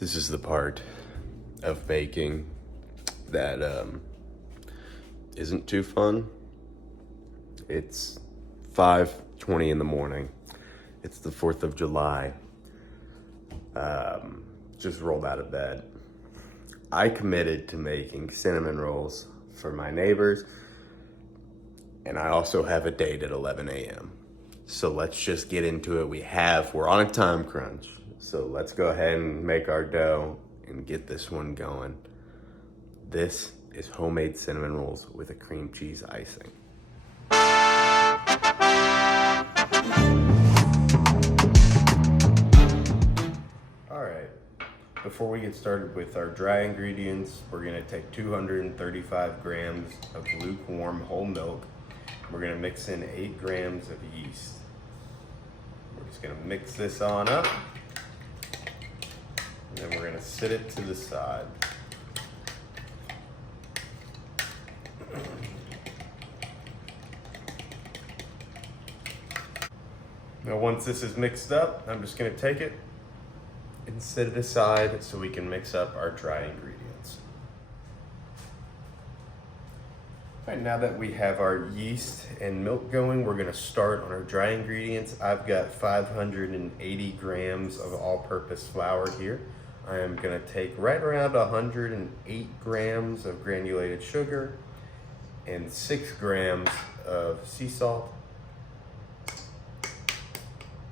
This is the part of baking that isn't too fun. It's 5:20 in the morning. It's the 4th of July. Just rolled out of bed. I committed to making cinnamon rolls for my neighbors, and I also have a date at 11 a.m. So let's just get into it. We're on a time crunch. So let's go ahead and make our dough and get this one going. This is homemade cinnamon rolls with a cream cheese icing. All right, before we get started with our dry ingredients, we're gonna take 235 grams of lukewarm whole milk. We're gonna mix in 8 grams of yeast. We're just gonna mix this on up, and then we're gonna sit it to the side. Now once this is mixed up, I'm just gonna take it and set it aside so we can mix up our dry ingredients. All right, now that we have our yeast and milk going, we're gonna start on our dry ingredients. I've got 580 grams of all-purpose flour here. I am gonna take right around 108 grams of granulated sugar and 6 grams of sea salt.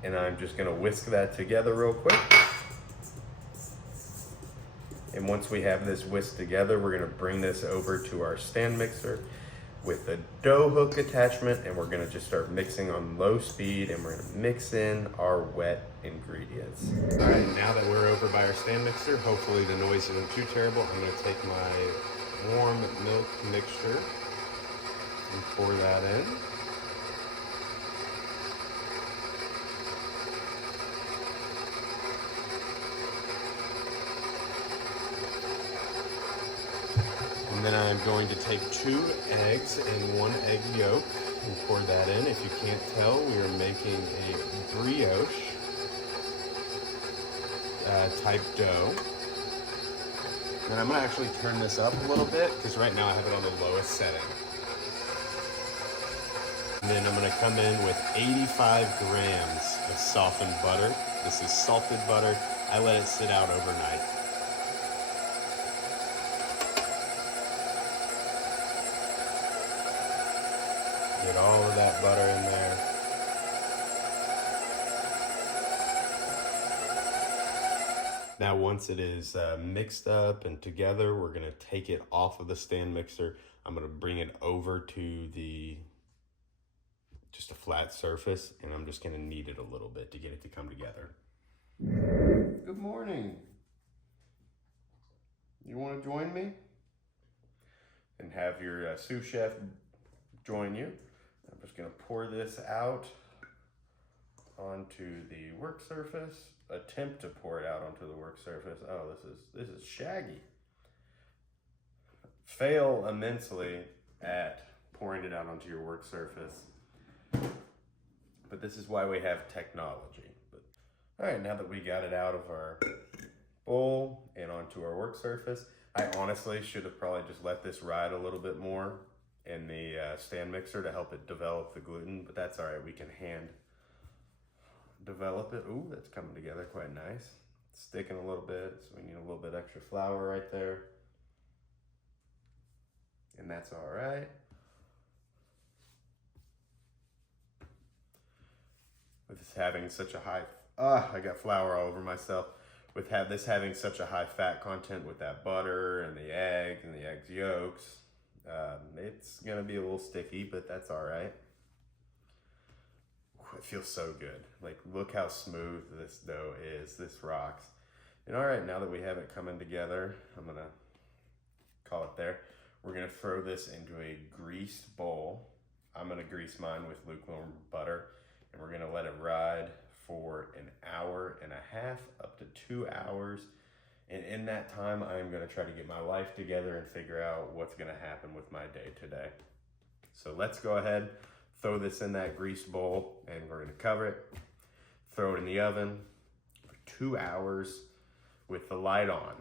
And I'm just gonna whisk that together real quick. And once we have this whisked together, we're gonna bring this over to our stand mixer with the dough hook attachment, and we're gonna just start mixing on low speed, and we're gonna mix in our wet ingredients. All right, now that we're over by our stand mixer, hopefully the noise isn't too terrible, I'm gonna take my warm milk mixture and pour that in. And then I'm going to take 2 eggs and 1 egg yolk and pour that in. If you can't tell, we are making a brioche type dough. And I'm gonna actually turn this up a little bit because right now I have it on the lowest setting. And then I'm gonna come in with 85 grams of softened butter. This is salted butter. I let it sit out overnight. Get all of that butter in there. Now once it is mixed up and together, we're gonna take it off of the stand mixer. I'm gonna bring it over to just a flat surface, and I'm just gonna knead it a little bit to get it to come together. Good morning. You wanna join me? And have your sous chef join you. I'm just gonna pour this out onto the work surface. Attempt to pour it out onto the work surface. Oh, this is shaggy. Fail immensely at pouring it out onto your work surface. But this is why we have technology. All right, now that we got it out of our bowl and onto our work surface, I honestly should have probably just let this ride a little bit more in the stand mixer to help it develop the gluten, but that's all right. We can hand develop it. Ooh, that's coming together quite nice. It's sticking a little bit, so we need a little bit extra flour right there. And that's all right. With this having such a high, I got flour all over myself. With this having such a high fat content with that butter and the egg and the egg's yolks, it's gonna be a little sticky, but that's all right. It feels so good. Like, look how smooth this dough is. This rocks. And all right, now that we have it coming together, I'm gonna call it there. We're gonna throw this into a greased bowl. I'm gonna grease mine with lukewarm butter, and we're gonna let it ride for an hour and a half, up to 2 hours. And in that time, I'm gonna try to get my life together and figure out what's gonna happen with my day today. So let's go ahead, throw this in that greased bowl, and we're gonna cover it, throw it in the oven for 2 hours with the light on.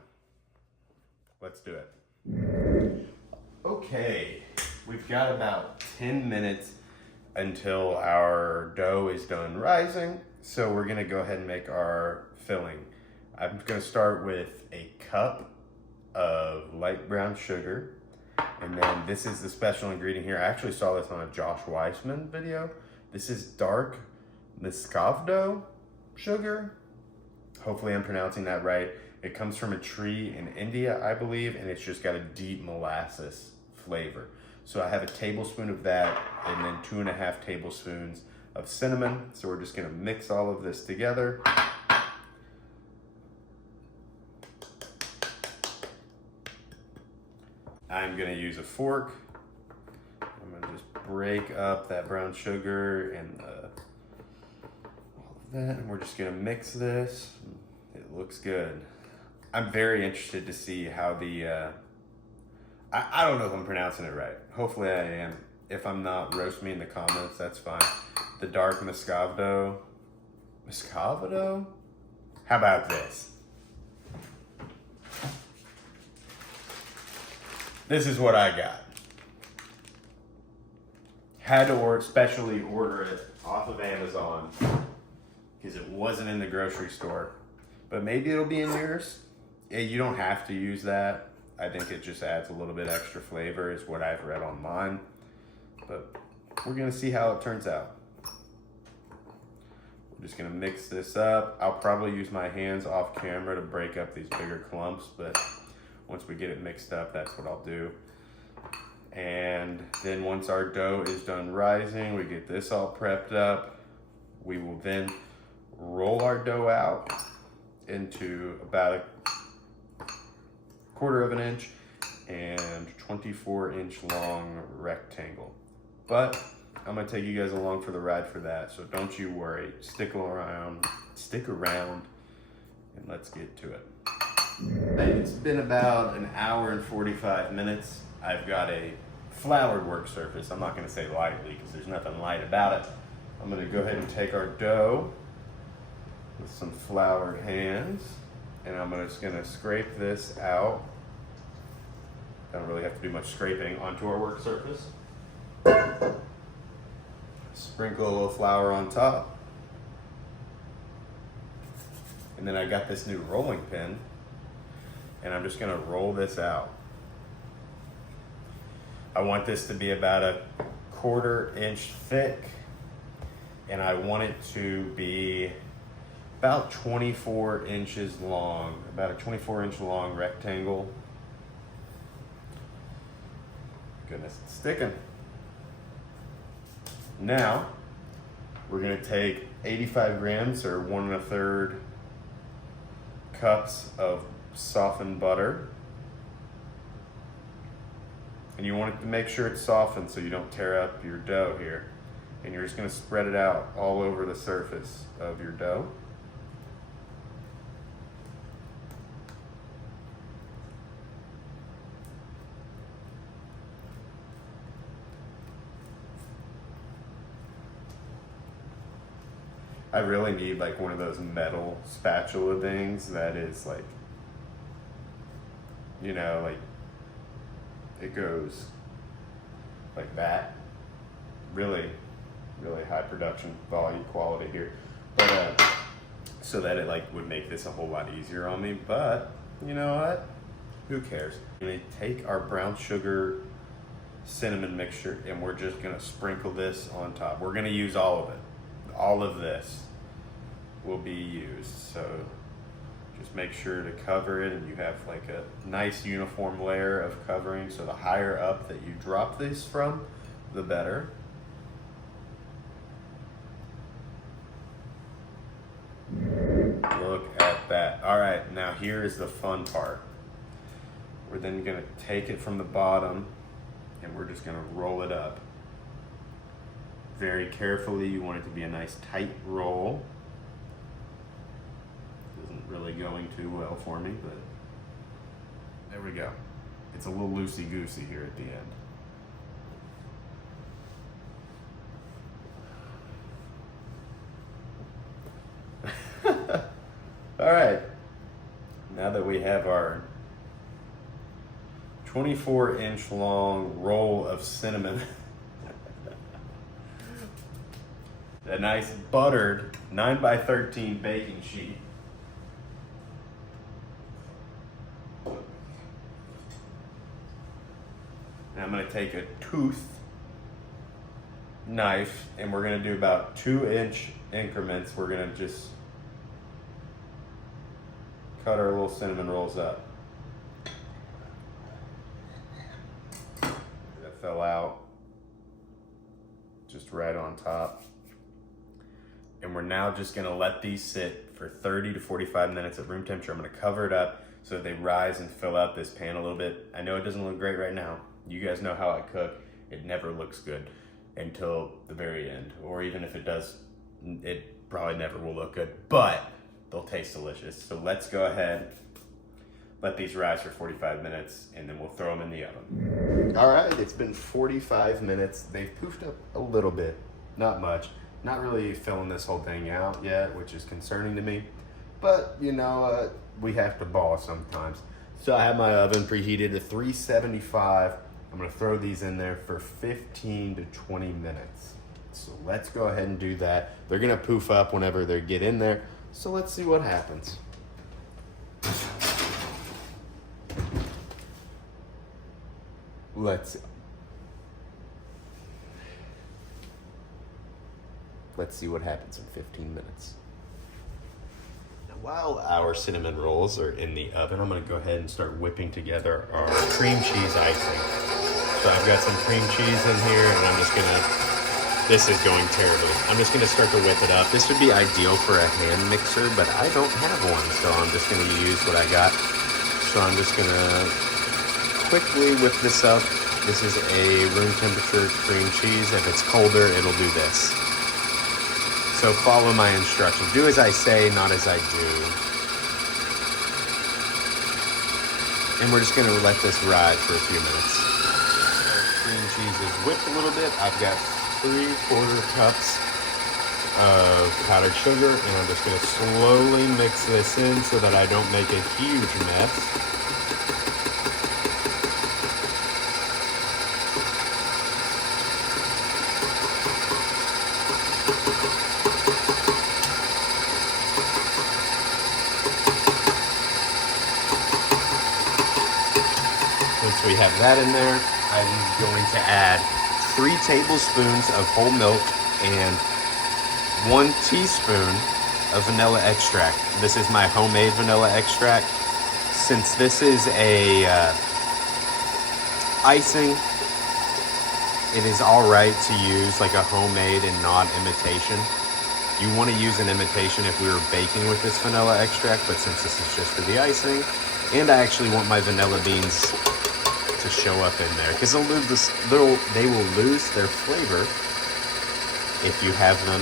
Let's do it. Okay, we've got about 10 minutes until our dough is done rising. So we're gonna go ahead and make our filling. I'm gonna start with a cup of light brown sugar. And then this is the special ingredient here. I actually saw this on a Josh Weissman video. This is dark Muscovado sugar. Hopefully I'm pronouncing that right. It comes from a tree in India, I believe, and it's just got a deep molasses flavor. So I have a tablespoon of that and then 2.5 tablespoons of cinnamon. So we're just gonna mix all of this together. I'm gonna use a fork. I'm gonna just break up that brown sugar and all of that, and we're just gonna mix this. It looks good. I'm very interested to see how the, I don't know if I'm pronouncing it right. Hopefully I am. If I'm not, roast me in the comments, that's fine. The dark Muscovado. Muscovado? How about this? This is what I got. Had to specially order it off of Amazon because it wasn't in the grocery store. But maybe it'll be in yours. Yeah, you don't have to use that. I think it just adds a little bit extra flavor is what I've read on mine. But we're gonna see how it turns out. We're just gonna mix this up. I'll probably use my hands off camera to break up these bigger clumps, but once we get it mixed up, that's what I'll do. And then once our dough is done rising, we get this all prepped up. We will then roll our dough out into about 1/4 of an inch and 24-inch long rectangle. But I'm gonna take you guys along for the ride for that, so don't you worry. Stick around, and let's get to it. It's been about an hour and 45 minutes. I've got a floured work surface. I'm not gonna say lightly because there's nothing light about it. I'm gonna go ahead and take our dough with some floured hands, and I'm just gonna scrape this out. Don't really have to do much scraping onto our work surface. Sprinkle a little flour on top. And then I got this new rolling pin, and I'm just gonna roll this out. I want this to be about a 1/4 inch thick, and I want it to be about 24 inches long, about a 24-inch long rectangle. Goodness, it's sticking. Now, we're gonna take 85 grams or 1 1/3 cups of softened butter. And you want it to make sure it's softened so you don't tear up your dough here. And you're just gonna spread it out all over the surface of your dough. I really need like one of those metal spatula things that is like, you know, like it goes like that. Really, really high production volume quality here. But so that it like would make this a whole lot easier on me. But you know what? Who cares? We're gonna take our brown sugar cinnamon mixture and we're just gonna sprinkle this on top. We're gonna use all of it. All of this will be used. So just make sure to cover it and you have like a nice uniform layer of covering. So the higher up that you drop this from, the better. Look at that. All right, now here is the fun part. We're then gonna take it from the bottom and we're just gonna roll it up. Very carefully, you want it to be a nice tight roll. Isn't really going too well for me, but there we go. It's a little loosey-goosey here at the end. All right, now have our 24-inch long roll of cinnamon. A nice buttered 9x13 baking sheet. And I'm going to take a tooth knife and we're going to do about 2-inch increments. We're going to just cut our little cinnamon rolls up. That fell out just right on top. And we're now just gonna let these sit for 30 to 45 minutes at room temperature. I'm gonna cover it up so that they rise and fill out this pan a little bit. I know it doesn't look great right now. You guys know how I cook. It never looks good until the very end. Or even if it does, it probably never will look good, but they'll taste delicious. So let's go ahead, let these rise for 45 minutes, and then we'll throw them in the oven. All right, it's been 45 minutes. They've poofed up a little bit, not much. Not really filling this whole thing out yet, which is concerning to me. But, you know, we have to ball sometimes. So I have my oven preheated to 375. I'm gonna throw these in there for 15 to 20 minutes. So let's go ahead and do that. They're gonna poof up whenever they get in there. So let's see what happens. Let's see what happens in 15 minutes. Now, while our cinnamon rolls are in the oven, I'm gonna go ahead and start whipping together our cream cheese icing. So I've got some cream cheese in here and I'm just gonna, this is going terribly. I'm just gonna start to whip it up. This would be ideal for a hand mixer, but I don't have one, so I'm just gonna use what I got. So I'm just gonna quickly whip this up. This is a room temperature cream cheese. If it's colder, it'll do this. So follow my instructions. Do as I say, not as I do. And we're just gonna let this ride for a few minutes. Cream cheese is whipped a little bit. I've got 3/4 cups of powdered sugar, and I'm just gonna slowly mix this in so that I don't make a huge mess. Once we have that in there, I'm going to add 3 tablespoons of whole milk and 1 teaspoon of vanilla extract. This is my homemade vanilla extract. Since this is a icing, it is all right to use like a homemade and not imitation. You want to use an imitation if we were baking with this vanilla extract, but since this is just for the icing, and I actually want my vanilla beans to show up in there, because they will lose their flavor if you have them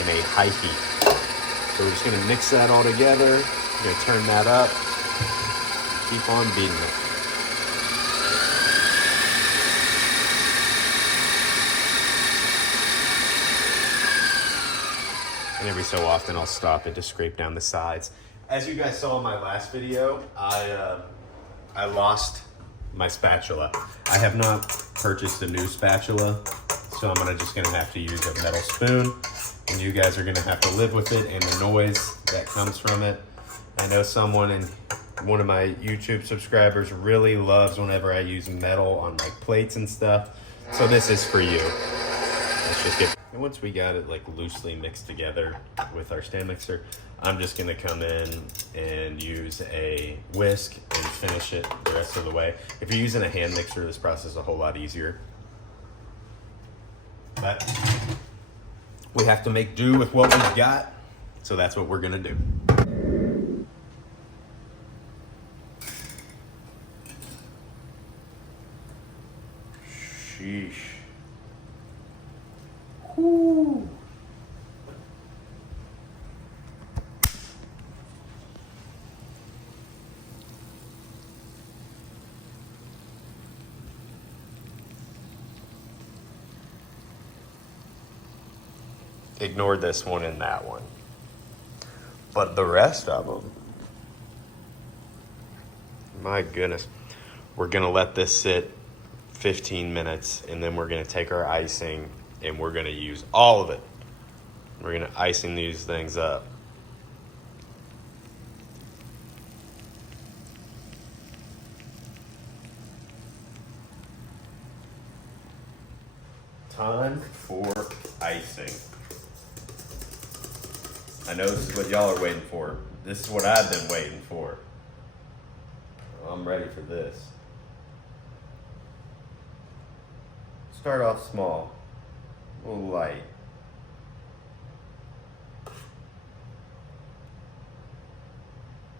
in a high heat. So we're just going to mix that all together. I'm going to turn that up. Keep on beating it. And every so often I'll stop it to scrape down the sides. As you guys saw in my last video, I lost my spatula. I have not purchased a new spatula, so I'm just gonna have to use a metal spoon, and you guys are gonna have to live with it and the noise that comes from it. I know someone in one of my YouTube subscribers really loves whenever I use metal on like plates and stuff, so this is for you. Let's just get, and once we got it like loosely mixed together with our stand mixer, I'm just gonna come in and use a whisk and finish it the rest of the way. If you're using a hand mixer, this process is a whole lot easier. But we have to make do with what we've got, so that's what we're gonna do. Sheesh. Whoo. Ignored this one and that one, but the rest of them My goodness. We're gonna let this sit 15 minutes and then we're gonna take our icing and we're gonna use all of it. We're gonna icing these things up. Time for icing. I know this is what y'all are waiting for. This is what I've been waiting for. I'm ready for this. Start off small, a little light.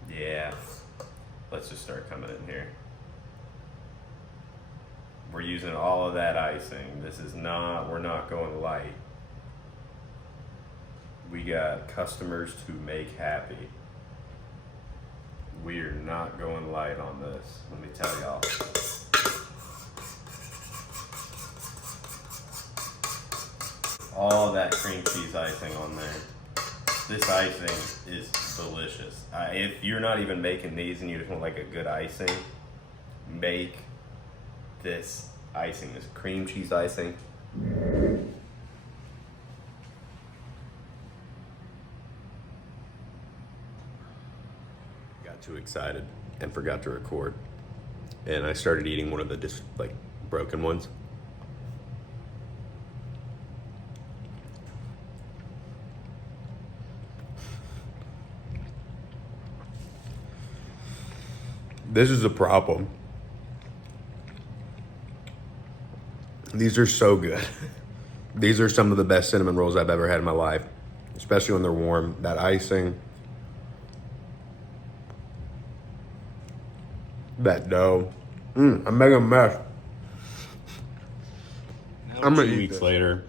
Yeah, let's just start coming in here. We're using all of that icing. We're not going light. We got customers to make happy. We are not going light on this, let me tell y'all. All that cream cheese icing on there. This icing is delicious. If you're not even making these and you just want like a good icing, make this icing, this cream cheese icing. Got too excited and forgot to record. And I started eating one of the just like broken ones. This is a problem. These are so good. These are some of the best cinnamon rolls I've ever had in my life, especially when they're warm. That icing, that dough. I'm making a mess. Now, 2 weeks later,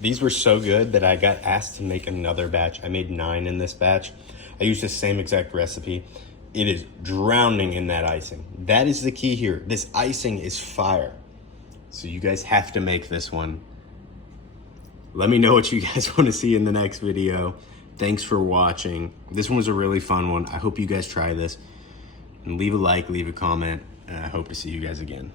these were so good that I got asked to make another batch. I made 9 in this batch. I used the same exact recipe. It is drowning in that icing. That is the key here. This icing is fire. So you guys have to make this one. Let me know what you guys want to see in the next video. Thanks for watching. This one was a really fun one. I hope you guys try this. And leave a like, leave a comment, and I hope to see you guys again.